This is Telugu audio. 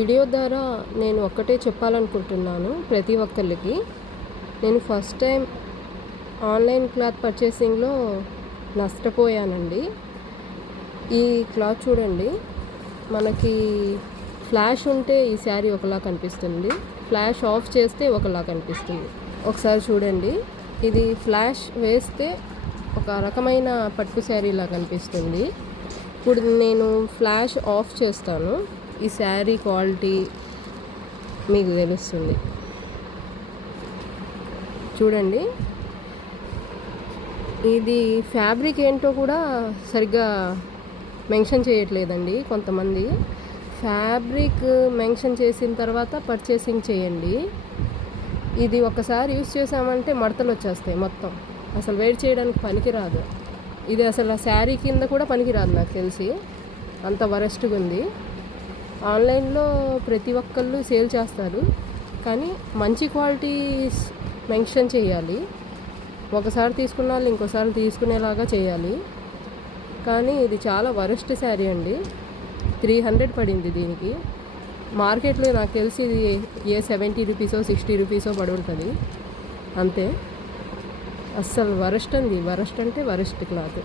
వీడియో ద్వారా నేను ఒక్కటే చెప్పాలనుకుంటున్నాను ప్రతి ఒక్కరికి. నేను ఫస్ట్ టైం ఆన్లైన్ క్లాత్ పర్చేసింగ్లో నష్టపోయానండి. ఈ క్లాత్ చూడండి, మనకి ఫ్లాష్ ఉంటే ఈ శారీ ఒకలా కనిపిస్తుంది, ఫ్లాష్ ఆఫ్ చేస్తే ఒకలా కనిపిస్తుంది. ఒకసారి చూడండి, ఇది ఫ్లాష్ వేస్తే ఒక రకమైన పట్టు శారీలా కనిపిస్తుంది. ఇప్పుడు నేను ఫ్లాష్ ఆఫ్ చేస్తాను, ఈ శారీ క్వాలిటీ మీకు తెలుస్తుంది. చూడండి, ఇది ఫ్యాబ్రిక్ ఏంటో కూడా సరిగ్గా మెన్షన్ చేయట్లేదండి. కొంతమంది ఫ్యాబ్రిక్ మెన్షన్ చేసిన తర్వాత పర్చేసింగ్ చేయండి. ఇది ఒకసారి యూస్ చేసామంటే మడతలు వచ్చేస్తాయి మొత్తం, అసలు వేడి చేయడానికి పనికిరాదు. ఇది అసలు ఆ శారీ కింద కూడా పనికిరాదు నాకు తెలిసి, అంత వరస్ట్గా ఉంది. ఆన్లైన్లో ప్రతి ఒక్కళ్ళు సేల్ చేస్తారు, కానీ మంచి క్వాలిటీ మెన్షన్ చేయాలి. ఒకసారి తీసుకున్న వాళ్ళు ఇంకోసారి తీసుకునేలాగా చేయాలి. కానీ ఇది చాలా వరస్ట్ శారీ అండి. 300 పడింది దీనికి. మార్కెట్లో నాకు తెలిసి ఇది ఏ 70 రూపీసో 60 రూపీసో పడి ఉంటుంది అంతే. అస్సలు వరస్ట్ అండి, వరస్ట్ అంటే వరస్ట్ క్లాత్.